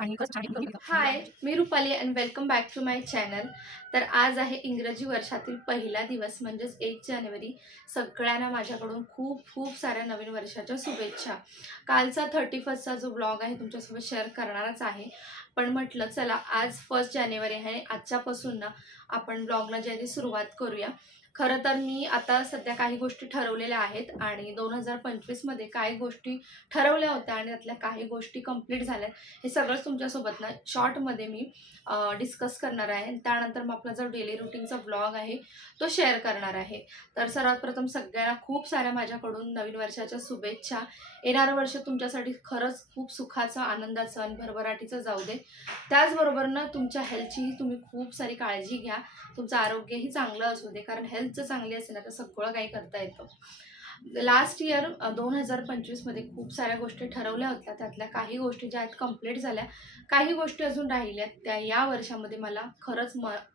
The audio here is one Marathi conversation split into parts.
आणि खरंच छान आहे. हाय, मी Rupali and welcome back to my channel. तर आज आहे इंग्रजी वर्षातील पहिला दिवस म्हणजेच 1 जानेवारी. सगळ्यांना माझ्याकडून खूप खूप साऱ्या नवीन वर्षाच्या शुभेच्छा. कालचा 31चा जो ब्लॉग आहे तुमच्यासोबत शेअर करणारच आहे. पण म्हटलं चला आज 1 जानेवारी आहे, आजच्यापासून ना आपण ब्लॉगला ज्याची सुरुवात करूया. खरं तर मी आता सध्या काही गोष्टी ठरवलेल्या आहेत आणि 2025मध्ये काही गोष्टी ठरवल्या होत्या आणि त्यातल्या काही गोष्टी कंप्लीट झाल्या. हे सगळंच तुमच्यासोबत ना शॉर्टमध्ये मी डिस्कस करणार आहे. त्यानंतर मग आपला जो डेली रुटीनचा ब्लॉग आहे तो शेअर करणार आहे. तर सर्वात प्रथम सगळ्यांना खूप साऱ्या माझ्याकडून नवीन वर्षाच्या शुभेच्छा. येणारं वर्ष तुमच्यासाठी खरंच खूप सुखाचं, आनंदाचं आणि भरभराटीचं जाऊ दे. त्याचबरोबर ना तुमच्या हेल्थचीही तुम्ही खूप सारी काळजी घ्या. तुमचं आरोग्यही चांगलं असू दे, कारण हेल्थ जर चांगली असेल ना तर सगळं काही करता येतं. लास्ट इयर 2025मध्ये खूप साऱ्या गोष्टी ठरवल्या होत्या. त्यातल्या काही गोष्टी ज्या आहेत कंप्लीट झाल्या. काही गोष्टी अजून राहिल्यात. त्या या वर्षामध्ये मला खरंच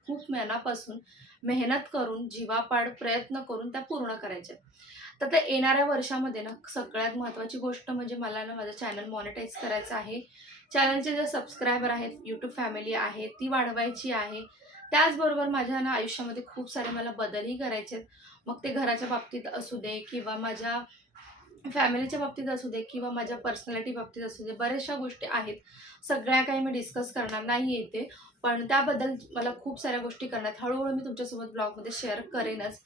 खूप मनापासून मेहनत करून, जीवापाड प्रयत्न करून त्या पूर्ण करायच्या आहेत. तर त्या येणाऱ्या वर्षामध्ये ना सगळ्यात महत्त्वाची गोष्ट म्हणजे मला ना माझं चॅनल मॉनिटाईज करायचं आहे. चॅनलचे जे सबस्क्रायबर आहेत, यूट्यूब फॅमिली आहे ती वाढवायची आहे. त्याचबरोबर माझ्या ना आयुष्यामध्ये खूप सारे मला बदलही करायचे आहेत. मग ते घराच्या बाबतीत असू दे किंवा माझ्या फॅमिलीच्या बाबतीत असू दे किंवा माझ्या पर्सनॅलिटी बाबतीत असू दे, बऱ्याचशा गोष्टी आहेत. सगळ्या काही मी डिस्कस करणार नाही येते, पण त्याबद्दल मला खूप साऱ्या गोष्टी करण्यात हळूहळू मी तुमच्यासोबत ब्लॉगमध्ये शेअर करेनच.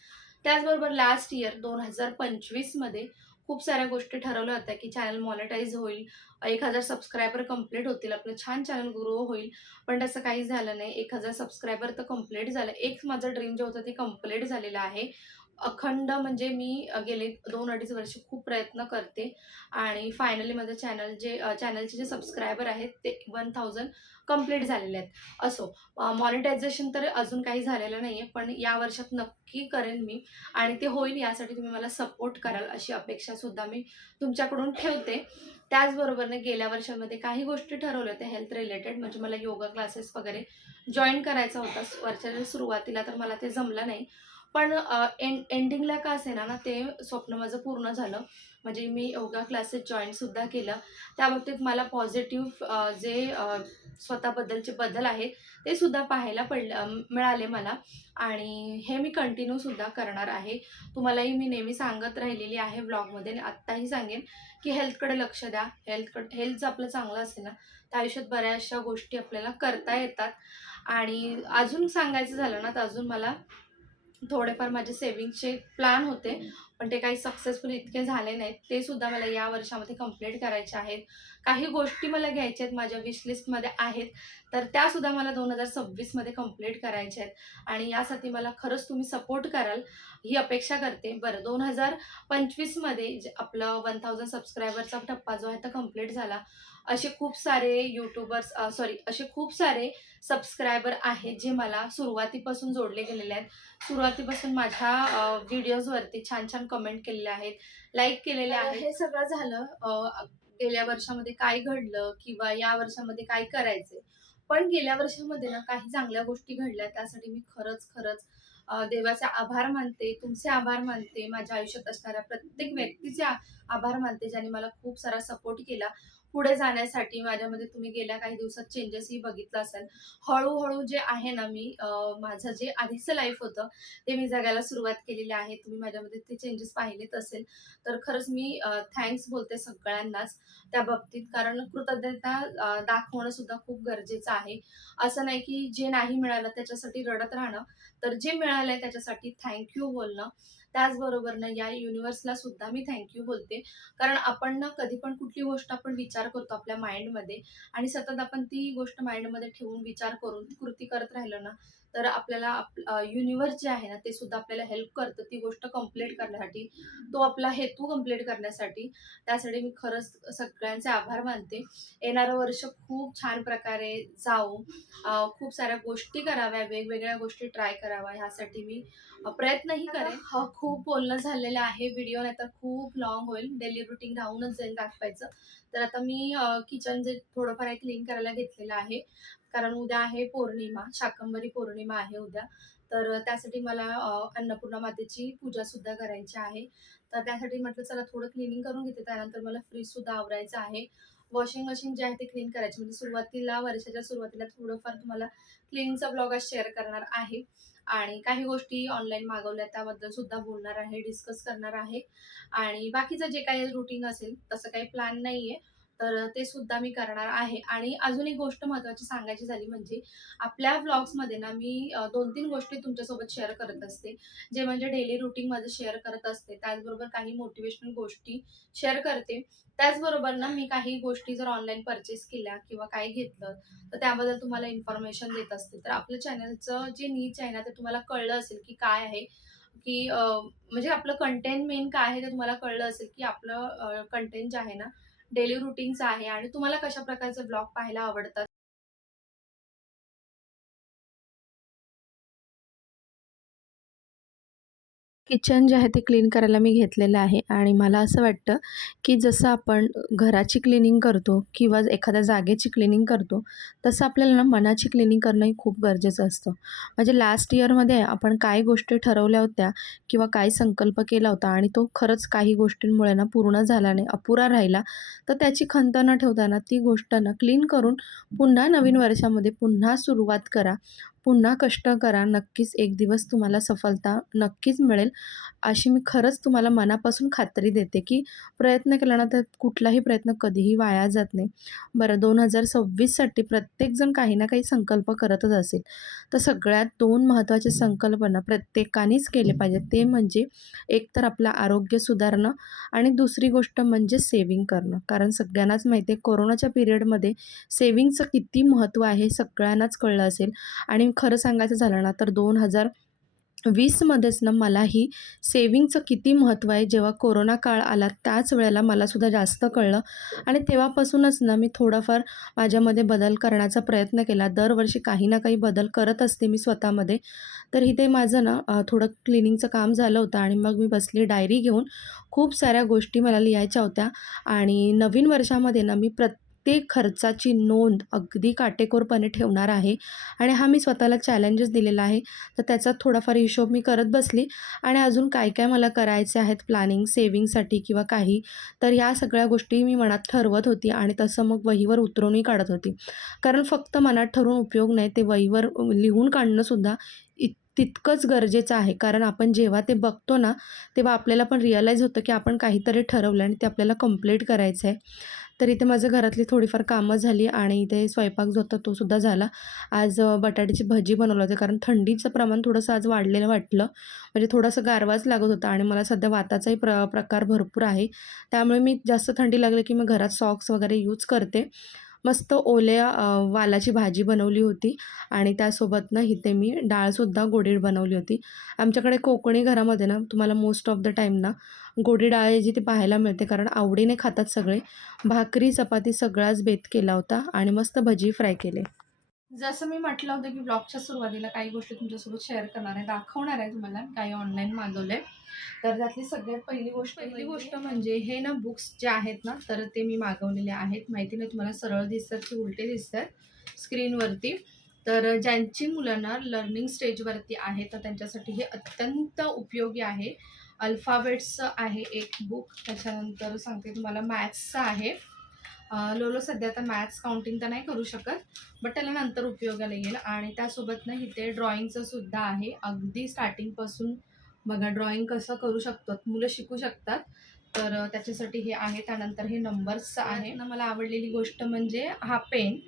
त्याचबरोबर लास्ट इयर 2025मध्ये खूप साऱ्या गोष्टी ठरवल्या होत्या की चॅनल मॉनिटाईज होईल, 1000 सबस्क्रायबर कंप्लीट होतील, आपलं छान चॅनल ग्रो होईल. पण तसं काही झालं नाही. 1000 सबस्क्रायबर तर कंप्लीट झालं. एक माझं ड्रीम जे होतं ते कंप्लीट झालेलं आहे. अखंड म्हणजे मी गेले 2-2.5 वर्ष खूप प्रयत्न करते आणि फायनली माझं चॅनलचे जे सबस्क्रायबर आहेत ते 1000 कंप्लीट झालेले आहेत. असो, मॉनिटायझेशन तर अजून काही झालेलं नाही आहे, पण या वर्षात नक्की करेन मी आणि ते होईल यासाठी तुम्ही मला सपोर्ट कराल अशी अपेक्षासुद्धा मी तुमच्याकडून ठेवते. त्याचबरोबरने गेल्या वर्षामध्ये काही गोष्टी ठरवल्या होत्या हेल्थ रिलेटेड, म्हणजे मला योगा क्लासेस वगैरे जॉईन करायचा होता वर्षाच्या सुरुवातीला, तर मला ते जमलं नाही. पण एंडिंगला का असेना ना ते स्वप्न माझं पूर्ण झालं. म्हणजे मी योगा क्लासेस जॉईनसुद्धा केलं. त्याबाबतीत मला पॉझिटिव्ह स्वतःबद्दलचे बदल आहेत ते सुद्धा पाहायला मिळाले मला आणि हे मी कंटिन्यूसुद्धा करणार आहे. तुम्हालाही मी नेहमी सांगत राहिलेली आहे ब्लॉगमध्ये आणि आत्ताही सांगेन की हेल्थकडे लक्ष द्या. हेल्थ जर आपलं चांगलं असेल ना तर आयुष्यात बऱ्याचशा गोष्टी आपल्याला करता येतात. आणि अजून सांगायचं झालं ना तर अजून मला थोडेफार माझे सेव्हिंगचे प्लॅन होते, पण ते काही सक्सेसफुल इतके झाले नाहीत. ते सुद्धा मला या वर्षामध्ये कंप्लीट करायचे आहेत. काही गोष्टी मला घ्यायच्या आहेत, माझ्या विश लिस्टमध्ये आहेत, तर त्यासुद्धा मला 2026मध्ये कंप्लीट करायच्या आहेत आणि यासाठी मला खरंच तुम्ही सपोर्ट कराल, ही अपेक्षा करते. बरं, 2025मध्ये जे आपलं 1000 सबस्क्रायबरचा टप्पा जो आहे तो कंप्लीट झाला. असे खूप सारे असे खूप सारे सबस्क्रायबर आहेत, जे मला सुरुवातीपासून जोडले गेलेले आहेत. सुरुवातीपासून माझ्या व्हिडिओजवरती छान छान कमेंट केलेल्या आहेत, लाईक केलेल्या आहेत. हे सगळं झालं गेल्या वर्षामध्ये काय घडलं किंवा या वर्षामध्ये काय करायचंय. पण गेल्या वर्षामध्ये ना काही चांगल्या गोष्टी घडल्या, त्यासाठी मी खरंच खरंच देवाचे आभार मानते, तुमचे आभार मानते, माझ्या आयुष्यात असणाऱ्या प्रत्येक व्यक्तीचे आभार मानते, ज्याने मला खूप सारा सपोर्ट केला पुढे जाण्यासाठी. माझ्यामध्ये तुम्ही गेल्या काही दिवसात चेंजेसही बघितलं असेल. हळूहळू जे आहे ना मी माझं जे आधीचं लाईफ होतं ते मी जगायला सुरुवात केलेली आहे. तुम्ही माझ्यामध्ये ते चेंजेस पाहिलेत असेल. तर खरंच मी थँक्स बोलते सगळ्यांनाच त्या बाबतीत, कारण कृतज्ञता दाखवणं सुद्धा खूप गरजेचं आहे. असं नाही की जे नाही मिळालं त्याच्यासाठी रडत राहणं, तर जे मिळालंय त्याच्यासाठी थँक यू बोलणं. त्याचबरोबरनं या युनिव्हर्सला सुद्धा मी थँक यू बोलते. कारण आपण ना कधी पण कुठली गोष्ट आपण विचार करतो आपल्या माइंडमध्ये आणि सतत आपण ती गोष्ट माइंडमध्ये ठेवून विचार करून ती कृती करत राहिलो ना, तर आपल्याला युनिव्हर्स जे आहे ना ते सुद्धा आपल्याला हेल्प करतं ती गोष्ट कंप्लीट करण्यासाठी, तो आपला हेतू कंप्लीट करण्यासाठी. त्यासाठी मी खरंच सगळ्यांचे आभार मानते. येणारं वर्ष खूप छान प्रकारे जाऊ, खूप साऱ्या गोष्टी कराव्या, वेगवेगळ्या गोष्टी ट्राय कराव्या, ह्यासाठी मी प्रयत्नही करेन. खूप बोलणं झालेलं आहे. व्हिडिओ नाहीतर खूप लाँग होईल. डेली रुटीन राहूनच जाईल दाखवायचं. तर आता मी किचन जे थोडंफार क्लीन करायला घेतलेलं आहे. कारण उद्या आहे पौर्णिमा, शाकंभरी पौर्णिमा आहे उद्या. तर त्यासाठी मला अन्नपूर्णा मातेची पूजासुद्धा करायची आहे. तर त्यासाठी म्हटलं चला थोडं क्लीनिंग करून घेते. त्यानंतर मला फ्रीजसुद्धा आवरायचं आहे. वॉशिंग मशीन जे आहे ते क्लीन करायची, म्हणजे सुरुवातीला वर्षाच्या सुरुवातीला थोडंफार तुम्हाला क्लीनिंगचा ब्लॉग आज शेअर करणार आहे. आणि काही गोष्टी ऑनलाईन मागवल्या त्याबद्दल सुद्धा बोलणार आहे, डिस्कस करणार आहे. आणि बाकीचं जे काही रुटीन असेल तसं काही प्लॅन नाहीये, तर ते सुद्धा मी करणार आहे. आणि अजून एक गोष्ट महत्त्वाची सांगायची झाली म्हणजे आपल्या व्लॉग्समध्ये ना मी 2-3 गोष्टी तुमच्यासोबत शेअर करत असते. जे म्हणजे डेली रुटीनमध्ये शेअर करत असते. त्याचबरोबर काही मोटिव्हेशनल गोष्टी शेअर करते. त्याचबरोबर ना मी काही गोष्टी जर ऑनलाईन परचेस केल्या किंवा काही घेतलं, तर त्याबद्दल तुम्हाला इन्फॉर्मेशन देत असते. तर आपल्या चॅनलचं जे नीच आहे ना, ते तुम्हाला कळलं असेल की काय आहे, की म्हणजे आपलं कंटेंट मेन काय आहे ते तुम्हाला कळलं असेल, की आपलं कंटेंट जे आहे ना, डेली रुटीनचं आहे आणि तुम्हाला कशा प्रकारचे ब्लॉग पाहायला आवडतात. किचन जे आहे ते क्लीन करायला मी घेतलेलं आहे आणि मला असं वाटतं, की जसं आपण घराची क्लीनिंग करतो किंवा एखाद्या जागेची क्लीनिंग करतो, तसं आपल्याला ना मनाची क्लीनिंग करणंही खूप गरजेचं असतं. म्हणजे लास्ट इयरमध्ये आपण काही गोष्टी ठरवल्या होत्या किंवा काही संकल्प केला होता आणि तो खरंच काही गोष्टींमुळे ना पूर्ण झाला नाही, अपुरा राहिला, तर त्याची खंत न ठेवता ती गोष्ट क्लीन करून पुन्हा नवीन वर्षामध्ये पुन्हा सुरुवात करा. पुन्हा कष्ट करा. नक्कीच एक दिवस तुम्हाला सफलता नक्कीच मिळेल. अशी मी खरंच तुम्हाला मनापासून खात्री देते, की प्रयत्न केला ना, तर कुठलाही प्रयत्न कधीही वाया जात नाही. बरं 2026साठी प्रत्येकजण काही ना काही संकल्प करतच असेल. तर सगळ्यात 2 महत्त्वाचे संकल्पना प्रत्येकानेच केले पाहिजेत. ते म्हणजे एक तर आपलं आरोग्य सुधारणं आणि दुसरी गोष्ट म्हणजे सेव्हिंग करणं. कारण सगळ्यांनाच माहिती आहे कोरोनाच्या पिरियडमध्ये सेव्हिंगचं किती महत्त्व आहे हे सगळ्यांनाच कळलं असेल. आणि खरं सांगायचं झालं ना, तर 2020मध्येच ना मलाही सेव्हिंगचं किती महत्त्व आहे जेव्हा कोरोना काळ आला त्याच वेळेला मलासुद्धा जास्त कळलं आणि तेव्हापासूनच ना मी थोडाफार माझ्यामध्ये बदल करण्याचा प्रयत्न केला. दरवर्षी काही ना काही बदल करत असते मी स्वतःमध्ये. तर इथे माझं थोडं क्लिनिंगचं काम झालं होतं आणि मग मी बसली डायरी घेऊन. खूप साऱ्या गोष्टी मला लिहायच्या होत्या आणि नवीन वर्षामध्ये ना मी प्रत्येक खर्चाची नोंद अगदी काटेकोरपणे ठेवणार आहे आणि हा मी स्वतःला चॅलेंजच दिलेला आहे. तर त्याचा थोडाफार हिशोब मी करत बसली आणि अजून काय काय मला करायचे आहेत प्लॅनिंग सेव्हिंगसाठी किंवा काही, तर ह्या सगळ्या गोष्टी मी मनात ठरवत होती आणि तसं मग वहीवर उतरवूनही काढत होती. कारण फक्त मनात ठरवून उपयोग नाही, ते वहीवर लिहून काढणंसुद्धा तितकंच गरजेचं आहे. कारण आपण जेव्हा ते बघतो ना, तेव्हा आपल्याला पण रिअलाईज होतं, की आपण काहीतरी ठरवलं आणि ते आपल्याला कंप्लीट करायचं आहे. तर इथे माझ्या घरातली थोडीफार कामं झाली आणि इथे स्वयंपाक जो होता तो सुद्धा झाला. आज बटाट्याची भजी बनवली होती कारण थंडीचं प्रमाण थोडंसं आज वाढलेलं वाटलं. म्हणजे थोडासा गारवाच लागत होता आणि मला सध्या वाताचाही प्रकार भरपूर आहे. त्यामुळे मी जास्त थंडी लागली की मी घरात सॉक्स वगैरे यूज करते. मस्त ओल्या वालाची भाजी बनवली होती आणि त्यासोबत इथे मी डाळसुद्धा गोडीड बनवली होती. आमच्याकडे कोकणी घरामध्ये तुम्हाला मोस्ट ऑफ द टाईम गोडी डाळ जी ती पाहायला मिळते कारण आवडीने खातात सगळे. भाकरी, चपाती सगळाच बेत केला होता आणि मस्त भजी फ्राय केले. जसं मी म्हटलं होतं, की ब्लॉगच्या सुरुवातीला काही गोष्टी तुमच्यासोबत शेअर करणार आहे, दाखवणार आहे तुम्हाला काही ऑनलाईन मागवलंय. तर त्यातली सगळ्यात पहिली गोष्ट म्हणजे हे बुक्स जे आहेत ना, तर ते मी मागवलेले आहेत. माहिती नाही तुम्हाला सरळ दिसतात की उलटे दिसतात स्क्रीनवरती. तर ज्यांची मुलं लर्निंग स्टेजवरती आहेत, तर त्यांच्यासाठी हे अत्यंत उपयोगी आहे. अल्फाबेट्सचं आहे एक बुक, त्याच्यानंतर सांगते तुम्हाला मॅथ्सचं आहे. लोलो सध्या आता मॅथ्स काउंटिंग तर नाही करू शकत, बट त्याला नंतर उपयोगाला येईल. आणि त्यासोबत इथे ड्रॉइंगचं सुद्धा आहे. अगदी स्टार्टिंगपासून बघा ड्रॉइंग कसं करू शकतात मुलं शिकू शकतात. तर त्याच्यासाठी हे आहे. त्यानंतर हे नंबर्सचं आहे ना. मला आवडलेली गोष्ट म्हणजे हा पेन.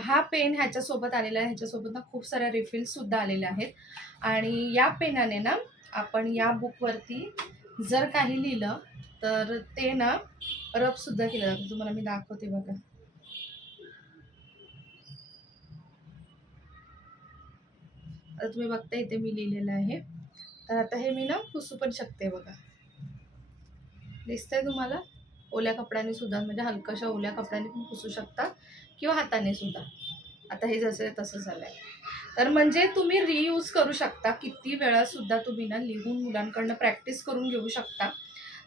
हा पेन ह्याच्यासोबत आलेला आहे. ह्याच्यासोबत खूप साऱ्या रिफिल्ससुद्धा आलेल्या आहेत आणि या पेनाने आपण या बुकवरती जर काही लिहिलं तर ते रबसुद्धा केलं जातं. तुम्हाला मी दाखवते बघा. आता तुम्ही बघता इथे मी लिहिलेलं आहे. तर आता हे मी पुसू पण शकते बघा. दिसतंय तुम्हाला? ओल्या कपड्याने सुद्धा म्हणजे हलकाशा ओल्या कपड्याने पण पुसू शकता किंवा हाताने सुद्धा. आता हे जसं आहे तसं झालंय. तर म्हणजे तुम्ही रियूज करू शकता. किती वेळा सुद्धा तुम्ही लिहून मुलांकडनं प्रॅक्टिस करून घेऊ शकता.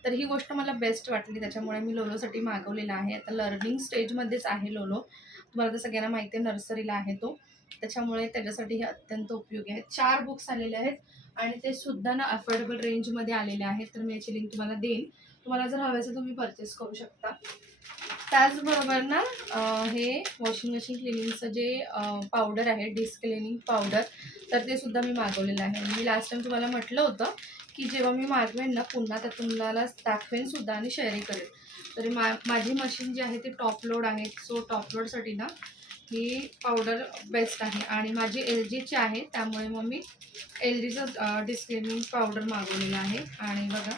तर ही गोष्ट मला बेस्ट वाटली. त्याच्यामुळे मी लोलोसाठी मागवलेलं आहे. आता लर्निंग स्टेजमध्येच आहे लोलो. तुम्हाला तर सगळ्यांना माहिती आहे नर्सरीला आहे तो. त्याच्यामुळे त्याच्यासाठी हे अत्यंत उपयोगी आहेत. 4 बुक्स आलेले आहेत आणि ते सुद्धा अफोर्डेबल रेंजमध्ये आलेले आहेत. तर मी याची लिंक तुम्हाला देईन. तुम्हाला जर हवे असेल तुम्ही परचेस करू शकता. त्याचबरोबर ना हे वॉशिंग मशीन क्लिनिंगचं जे पावडर आहे, डिस्क क्लिनिंग पावडर, तर ते सुद्धा मी मागवलेलं आहे. मी लास्ट टाईम तुम्हाला म्हटलं होतं की जेव्हा मी मागवेन ना पुन्हा तर तुम्हाला दाखवेन सुद्धा आणि शेअरही करेन. तर माझी मशीन जी आहे ती टॉप लोड आहे. सो टॉप लोडसाठी ना ही पावडर बेस्ट आहे आणि माझी LGची आहे, त्यामुळे मग मी LGचं डिस्क क्लिनिंग पावडर मागवलेलं आहे. आणि बघा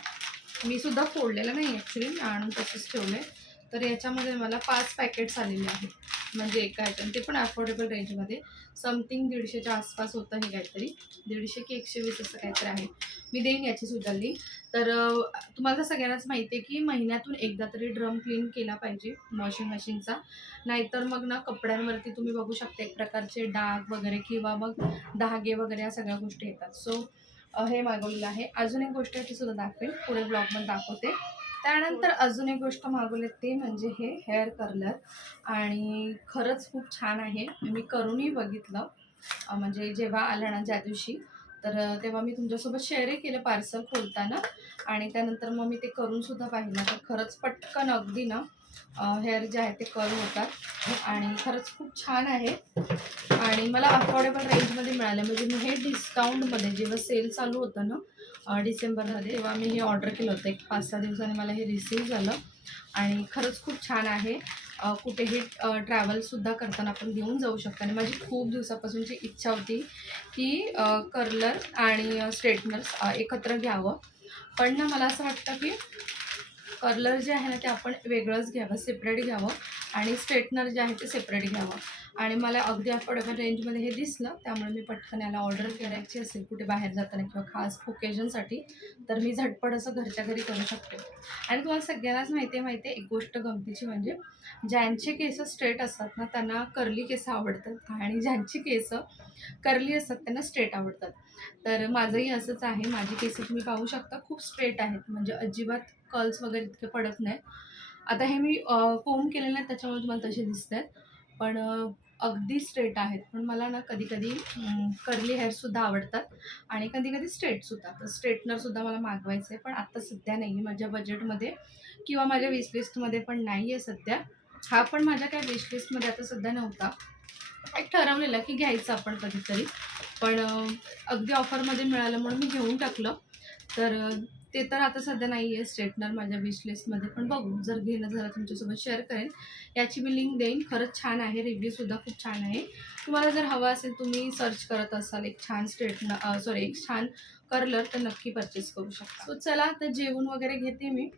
मी सुद्धा फोडलेलं नाही ॲक्च्युली, मी आणून तसंच ठेवलं आहे. तर याच्यामध्ये मला 5 पॅकेट्स आलेले आहेत, म्हणजे एका ह्याच्यात, ते पण अफोर्डेबल रेंजमध्ये. समथिंग 150च्या आसपास होतं हे काहीतरी, 150 की 120 असं काहीतरी आहे. मी देईन याचीसुद्धा लिंक. तर तुम्हाला तर सगळ्यांनाच माहिती आहे की महिन्यातून एकदा तरी ड्रम क्लीन केला पाहिजे वॉशिंग मशीनचा. नाहीतर मग ना कपड्यांवरती तुम्ही बघू शकता एक प्रकारचे डाग वगैरे किंवा मग धागे वगैरे या सगळ्या गोष्टी येतात. सो हे मागवलेलं आहे. अजून एक गोष्ट आहे ती सुद्धा दाखवेन, पुढे ब्लॉगमध्ये दाखवते. त्यानंतर अजून एक गोष्ट मागवली ते म्हणजे हे हेअर कर्लर, आणि खरंच खूप छान आहे. मी करूनही बघितलं, म्हणजे जेव्हा आलं ना ज्या दिवशी, तर तेव्हा मी तुमच्यासोबत शेअरही केलं पार्सल खोलताना, आणि त्यानंतर मग मी ते करूनसुद्धा पाहिलं. तर खरंच पटकन अगदी ना हेअर जे आहे ते कर्ल होतात आणि खरंच खूप छान आहे. आणि मला अफोर्डेबल रेंजमध्ये मिळालं, म्हणजे मी हे डिस्काउंटमध्ये जेव्हा सेल चालू होतं ना डिसेंबरमध्ये, तेव्हा मी हे ऑर्डर केलं होतं. एक 5-6 दिवसांनी मला हे रिसीव्ह झालं आणि खरंच खूप छान आहे. कुठेही ट्रॅव्हलसुद्धा करताना आपण घेऊन जाऊ शकतो. आणि माझी खूप दिवसापासूनची इच्छा होती की कर्लर आणि स्ट्रेटनर्स एकत्र घ्यावं. पण ना मला असं वाटतं की कर्लर जे आहे ना ते आपण वेगळंच घ्यावं, सेपरेट घ्यावं, आणि स्ट्रेटनर जे आहे ते सेपरेट घ्यावं. आणि मला अगदी अफोर्डेबल रेंजमध्ये हे दिसलं, त्यामुळे मी पटकन याला ऑर्डर करायची असेल कुठे बाहेर जाताना किंवा खास ओकेजनसाठी, तर मी झटपट असं घरच्या घरी करू शकते. आणि तुम्हाला सगळ्यांनाच माहिती आहे एक गोष्ट गमतीची, म्हणजे ज्यांचे केस स्ट्रेट असतात ना त्यांना कर्ली केस आवडतात, आणि ज्यांची केस कर्ली असतात त्यांना स्ट्रेट आवडतात. तर माझंही असंच आहे. माझी केस तुम्ही पाहू शकता खूप स्ट्रेट आहेत, म्हणजे अजिबात कर्ल्स वगैरे इतके पडत नाहीत. आता हे मी कोंब केलेले नाही त्याच्यामुळे तुम्हाला तसे दिसत आहेत, पण अगदी स्ट्रेट आहेत. पण मला ना कधी-कधी कर्ली हेअरसुद्धा आवडतात आणि कधी-कधी स्ट्रेटसुद्धा. तर स्ट्रेटनरसुद्धा मला मागवायचं आहे, पण आत्ता सध्या नाही आहे माझ्या बजेटमध्ये किंवा माझ्या विश लिस्टमध्ये पण नाही आहे सध्या. हा पण माझ्या काही विश लिस्टमध्ये आता सध्या नव्हता. एक ठरवलेलं की घ्यायचं आपण कधीतरी, पण अगदी ऑफरमध्ये मिळालं म्हणून मी घेऊन टाकलं. तर ते तर आता सध्या नाही आहे स्ट्रेटनर माझ्या विश लिस्टमध्ये, पण बघू, जर घेणं झालं तुमच्यासोबत शेअर करेन. याची मी लिंक देईन. खरंच छान आहे, रिव्ह्यूसुद्धा खूप छान आहे. तुम्हाला जर हवं असेल, तुम्ही सर्च करत असाल एक छान एक छान कर्लर, तर नक्की परचेस करू शकता. सो चला आता जेवण वगैरे घेते मी